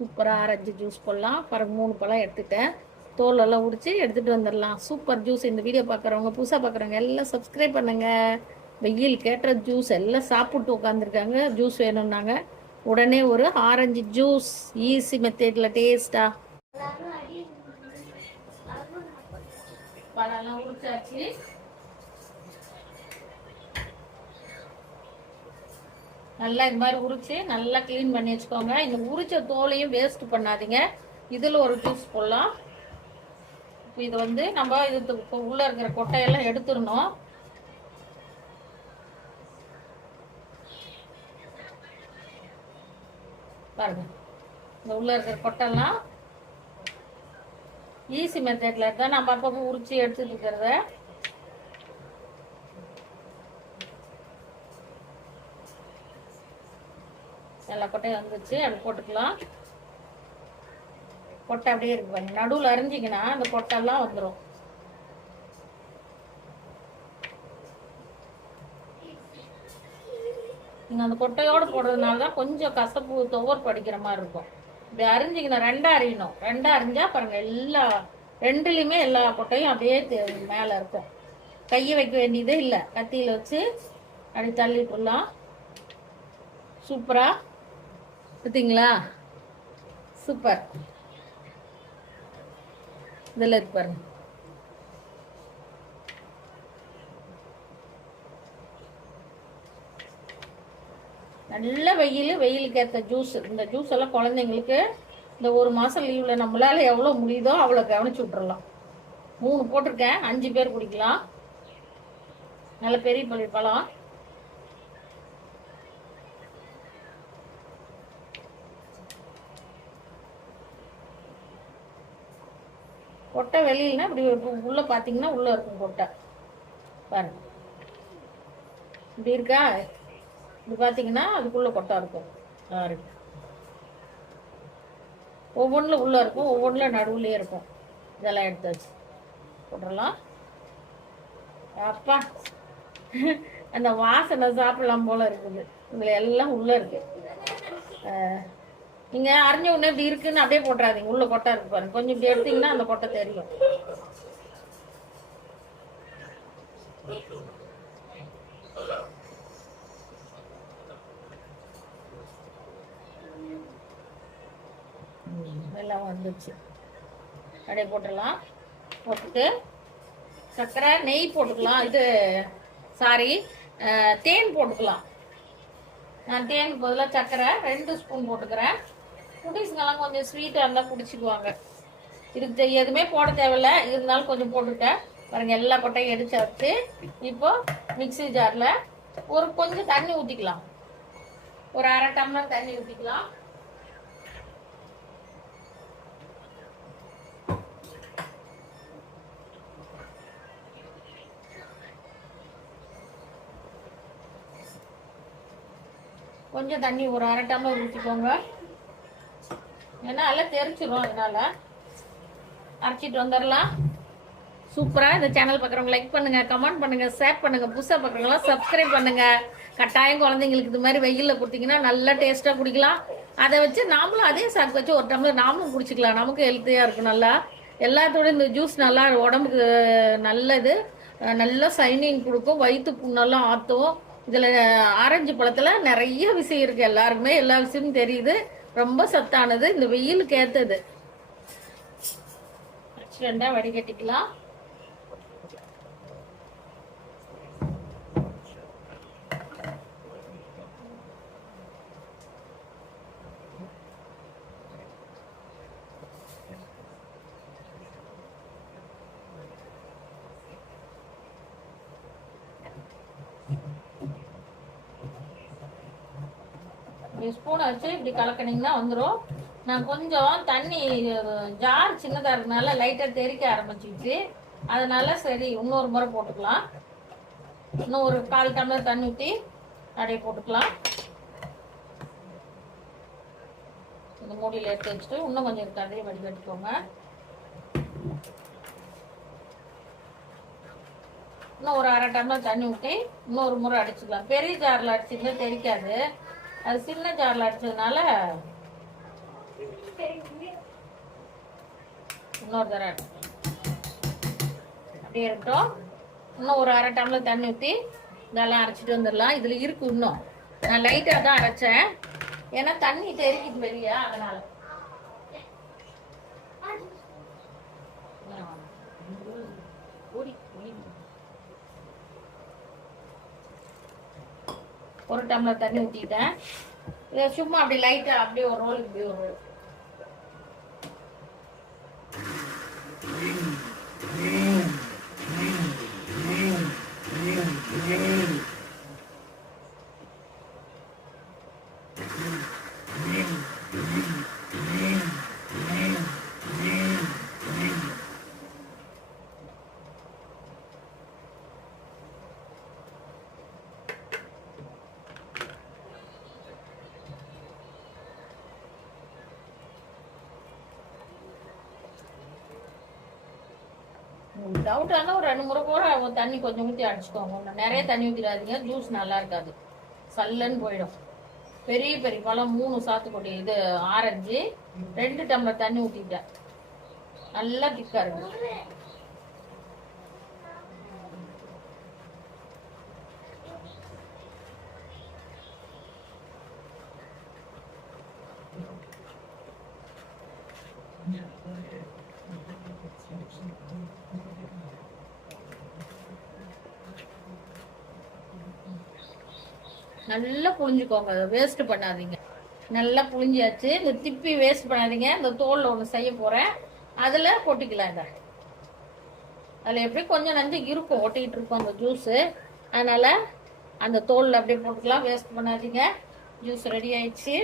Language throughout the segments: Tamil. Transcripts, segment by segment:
சூப்பராக ஆரஞ்சு ஜூஸ் போடலாம். பிறகு மூணு பழம் எடுத்துட்டேன். தோலெல்லாம் உடிச்சு எடுத்துகிட்டு வந்துடலாம். சூப்பர் ஜூஸ் இந்த வீடியோ பார்க்குறவங்க புதுசாக பார்க்குறவங்க எல்லாம் சப்ஸ்கிரைப் பண்ணுங்க. வெயில் கேட்ட ஜூஸ் எல்லாம் சாப்பிட்டு உட்காந்துருக்காங்க ஜூஸ் வேணும்னாங்க. உடனே ஒரு ஆரஞ்சு ஜூஸ் ஈஸி மெத்தேடில் டேஸ்ட்டாக பழம்லாம் உடிச்சாச்சு நல்லா இது மாதிரி உரிச்சு நல்லா க்ளீன் பண்ணி வச்சுக்கோங்க. இந்த உரிச்ச தோலையும் வேஸ்ட் பண்ணாதீங்க. இதில் ஒரு ஜூஸ் போடலாம். இப்போ இது வந்து நம்ம இது இப்போ உள்ளே இருக்கிற கொட்டையெல்லாம் எடுத்துடணும். பாருங்க. இந்த உள்ளே இருக்கிற கொட்டைலாம் ஈஸி மெத்தட்ல தான் நம்ம அப்பப்போ உரிச்சு எடுத்துட்டு இருக்கிறத எல்லா கொட்டையும் வந்துச்சு அப்படி போட்டுக்கலாம். கொட்டை அப்படியே இருக்கு பாருங்க. நடுவில் அரிஞ்சிங்கன்னா அந்த கொட்டெல்லாம் வந்துடும் நீங்கள் அந்த கொட்டையோடு போடுறதுனால தான் கொஞ்சம் கசப்பு துவர் படிக்கிற மாதிரி இருக்கும். இப்படி அரிஞ்சிக்கணும். ரெண்டாக அரியணும். ரெண்டாக அரிஞ்சா பாருங்க எல்லா ரெண்டுலேயுமே எல்லா கொட்டையும் அப்படியே மேலே இருக்கும். கையை வைக்க வேண்டியதே இல்லை. கத்தியில் வச்சு அப்படி தள்ளி போடலாம் சூப்பராக பார்த்தீங்களா சூப்பர். இதில் இருக்கு பாருங்க. நல்ல வெயில் வெயிலுக்கு ஏற்ற ஜூஸ் இந்த ஜூஸ் எல்லாம் குழந்தைங்களுக்கு இந்த ஒரு மாதம் லீவில் நம்மளால் எவ்வளோ முடியுதோ அவ்வளோ கவனிச்சு விட்றலாம் மூணு போட்டிருக்கேன் அஞ்சு பேர் குடிக்கலாம். நல்ல பெரிய பள்ளி பழம். கொட்டை வெளியிலனா இப்படி இருக்கும் உள்ளே பார்த்தீங்கன்னா உள்ளே இருக்கும் கொட்டை. பாருங்க. இப்படி இருக்கா? இப்படி பார்த்தீங்கன்னா அதுக்குள்ளே கொட்டை இருக்கும். பாருங்க ஒவ்வொன்றில் உள்ளே இருக்கும் ஒவ்வொன்றில் நடுவுலேயே இருக்கும். இதெல்லாம் எடுத்தாச்சு போட்டுடலாம் அப்பா அந்த வாசனை சாப்பிடலாம் போல் இருக்குது. இதில் எல்லாம் உள்ளே இருக்குது நீங்கள் நீங்க உடனே இப்படி இருக்குன்னு அப்படியே போட்டுறாதீங்க. உள்ள கொட்டை இருக்கு பாருங்க. கொஞ்சம் இப்படி எடுத்தீங்கன்னா அந்த கொட்டை தெரியும். எல்லாம் வந்துச்சு. அப்படியே போட்டுடலாம். போட்டுட்டு சர்க்கரை நெய் போட்டுக்கலாம். இது சாரி தேன் போட்டுக்கலாம். நான் தேனுக்கு பதிலாக சர்க்கரை ரெண்டு ஸ்பூன் போட்டுக்கிறேன். குட்டீஸ்ங்கெல்லாம் கொஞ்சம் ஸ்வீட்டாக இருந்தால் குடிச்சிக்குவாங்க. இதுக்கு எதுவுமே போட தேவையில்ல. இருந்தாலும் கொஞ்சம் போட்டுட்டேன். பாருங்க எல்லா கொட்டையும் எடுத்து வச்சு இப்போ மிக்ஸி ஜாரில் ஒரு கொஞ்சம் தண்ணி ஊற்றிக்கலாம் ஒரு அரை டம்ளர் தண்ணி ஊற்றிக்கலாம் கொஞ்சம் தண்ணி ஒரு அரை டம்ளர் ஊற்றிக்கோங்க ஏன்னா எல்லாம் தெரிச்சிடும் அதனால அரைச்சிட்டு வந்துடலாம் சூப்பராக இந்த சேனல் பார்க்குறவங்க லைக் பண்ணுங்கள் கமெண்ட் பண்ணுங்கள் ஷேர் பண்ணுங்கள் புதுசாக பார்க்குறவங்களாம் சப்ஸ்கிரைப் பண்ணுங்க. கட்டாயம் குழந்தைங்களுக்கு இது மாதிரி வெயிலில் கொடுத்தீங்கன்னா நல்லா டேஸ்ட்டாக குடிக்கலாம். அதை வச்சு நாமளும் அதே சாக்கு வச்சு ஒரு டம்ளர் நாமளும் குடிச்சிக்கலாம். நமக்கு ஹெல்த்தியாக இருக்கும் நல்லா. எல்லாத்தோட இந்த ஜூஸ் நல்லா உடம்புக்கு நல்லது. நல்லா சைனிங் கொடுக்கும். வயிற்று புண்ணெல்லாம் ஆற்றும் இதில் ஆரஞ்சு பழத்தில் நிறைய விஷயம் இருக்குது எல்லாருக்குமே எல்லா விஷயமும் தெரியுது. ரொம்ப சத்தானது இந்த வெயிலுக்கு ஏற்றது ரெண்டாக வடிகட்டிக்கலாம். ஸ்பூனை வச்சு இப்படி கலக்கினீங்கன்னா வந்துடும் நான் கொஞ்சம் தண்ணி ஜார் சின்னதாக இருக்கனால லைட்டாக தெறிக்க ஆரம்பிச்சிச்சு அதனால சரி இன்னொரு முறை போட்டுக்கலாம். இன்னும் ஒரு கால் டம்ளர் தண்ணி ஊற்றி அப்படியே போட்டுக்கலாம். இந்த மூடியில் எடுத்து வச்சுட்டு இன்னும் கொஞ்சம் இருக்கு அதையும் வடிகட்டிக்கோங்க. இன்னும் ஒரு அரை டம்ளர் தண்ணி ஊற்றி இன்னொரு முறை அடிச்சுக்கலாம். பெரிய ஜாரில் அடிச்சிருந்தா தெரிக்காது. அது சின்ன ஜாரில் அடிச்சதுனால இன்னொரு தடவை அப்படியே இருக்கட்டும். இன்னும் ஒரு அரை டம்ளர் தண்ணி ஊற்றி இதெல்லாம் அரைச்சிட்டு வந்துடலாம். இதில் இருக்கு இன்னும். நான் லைட்டாக தான் அரைச்சேன். ஏன்னா தண்ணி தெரிக்குது வெளியே அதனால. ஒரு டம்ளர் தண்ணி ஊற்றிட்டேன் இதை சும்மா அப்படி லைட்டாக அப்படியே ஒரு ரோல் இப்படி ஒரு ரோல் டவுட் ஆனால் ஒரு ரெண்டு முறை கூட அவங்க தண்ணி கொஞ்சம் ஊற்றி அடிச்சுக்கோங்க. நிறைய தண்ணி ஊற்றிடாதீங்க ஜூஸ் நல்லா இருக்காது. சல்லன்னு போயிடும். பெரிய பெரிய பழம் மூணு சாத்துக்குடி இது ஆரஞ்சு ரெண்டு டம்ளர் தண்ணி ஊற்றிட்டேன் நல்லா திக்காக இருக்கும் நல்லா புழிஞ்சுக்கோங்க. அதை வேஸ்ட் பண்ணாதீங்க. நல்லா புழிஞ்சாச்சு. இந்த திப்பி வேஸ்ட் பண்ணாதீங்க. இந்த தோலில் ஒன்று செய்ய போகிறேன் அதில் கொட்டிக்கலாம் இதை. அதில் எப்படி கொஞ்சம் நஞ்சு இருக்கும். ஒட்டிக்கிட்டு இருக்கும் அந்த ஜூஸு அதனால் அந்த தோலில் அப்படியே போட்டுக்கலாம். வேஸ்ட் பண்ணாதீங்க. ஜூஸ் ரெடி ஆயிடுச்சு.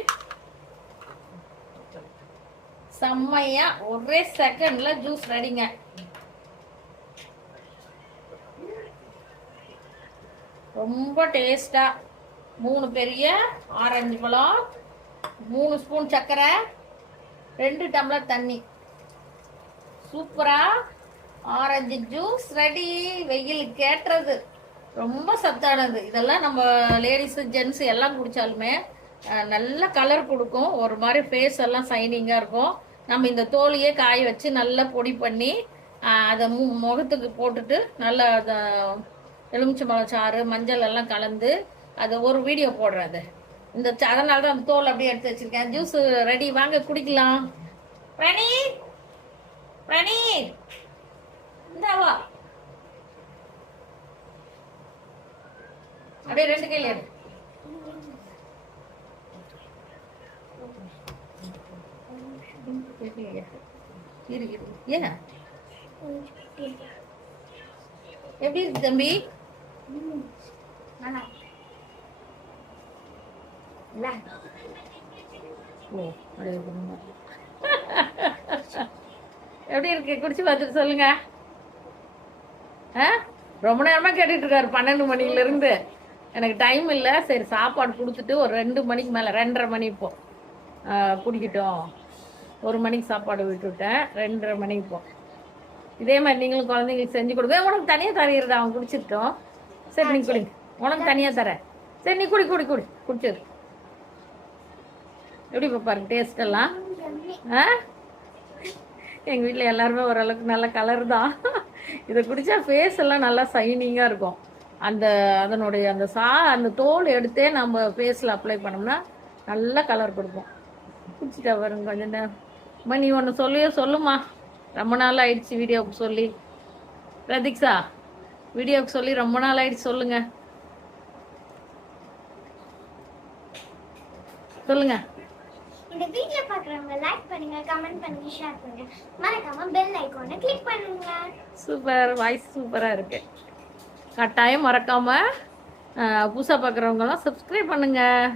செம்மையா ஒரே செகண்ட்ல ஜூஸ் ரெடிங்க ரொம்ப டேஸ்டா மூணு பெரிய ஆரஞ்சு பழம் மூணு ஸ்பூன் சர்க்கரை ரெண்டு டம்ளர் தண்ணி. சூப்பரா? ஆரஞ்சு ஜூஸ் ரெடி வெயில் கேட்டுறது ரொம்ப சத்தானது. இதெல்லாம் நம்ம லேடிஸு ஜென்ஸ் எல்லாம் குடித்தாலுமே நல்ல கலர் கொடுக்கும். ஒரு மாதிரி ஃபேஸ் எல்லாம் சைனிங்காக இருக்கும். நம்ம இந்த தோலையே காய வச்சு நல்லா பொடி பண்ணி அதை மு முகத்துக்கு போட்டுட்டு நல்லா அதை எலுமிச்சம்பழம் சாறு மஞ்சள் எல்லாம் கலந்து அதை ஒரு வீடியோ போடுறேன் அது இந்த அதனால தான் அந்த தோல் அப்படியே எடுத்து வச்சிருக்கேன். ஜூஸ் ரெடி வாங்க குடிக்கலாம். பிரணி பிரணி இந்தா வா. அப்படியே ரெண்டு கையில எடு. இரு இரு ஏன் எப்படி இருக்கு தம்பி? ஓ அப்படியே எப்படி இருக்கு? குடிச்சு பார்த்துட்டு சொல்லுங்க. ஆ? ரொம்ப நேரமா கேட்டுட்டு இருக்காரு பன்னெண்டு மணில இருந்து எனக்கு டைம் இல்லை. சரி சாப்பாடு கொடுத்துட்டு ஒரு ரெண்டு மணிக்கு மேலே ரெண்டரை மணி இப்போ. குடிக்கட்டும். ஒரு மணிக்கு சாப்பாடு விட்டுவிட்டேன் ரெண்டரை மணிக்கு இப்போ. இதே மாதிரி நீங்களும் குழந்தைங்களுக்கு செஞ்சு கொடுங்க. உனக்கு தனியாக தரீருடா அவன் குடிச்சிட்டோம் சரி நீ குடி. உனக்கு தனியாக தரேன். சரி நீ குடி குடி குடி. குடிச்சிரு. எப்படி பாருங்க டேஸ்ட் எல்லாம்? ஆ? எங்கள் வீட்டில் எல்லாருமே ஓரளவுக்கு நல்ல கலர் தான். இதை குடித்தா ஃபேஸ் எல்லாம் நல்லா சைனிங்காக இருக்கும். அந்த அதனுடைய அந்த சா அந்த தோல் எடுத்தே நம்ம ஃபேஸில் அப்ளை பண்ணோம்னா நல்ல கலர் கொடுக்கும். குடிச்சிட்டா பாருங்க கொஞ்சம் நேரம். அம்மா நீ ஒன்று சொல்லியோ சொல்லுமா ரொம்ப நாள் ஆயிடுச்சு வீடியோவுக்கு சொல்லி. பிரதீக்ஷா வீடியோவுக்கு சொல்லி ரொம்ப நாள் ஆயிடுச்சு சொல்லுங்க. சொல்லுங்க. இந்த வீடியோ பார்க்குறவங்க லைக் பண்ணுங்க கமெண்ட் பண்ணுங்க ஷேர் பண்ணுங்க. மறக்காம பெல் ஐக்கானை கிளிக் பண்ணுங்க. சூப்பர் வாய்ஸ் சூப்பராக இருக்கு. கட்டாயம் மறக்காம புதுசாக பார்க்குறவங்கலாம் சப்ஸ்கிரைப் பண்ணுங்கள்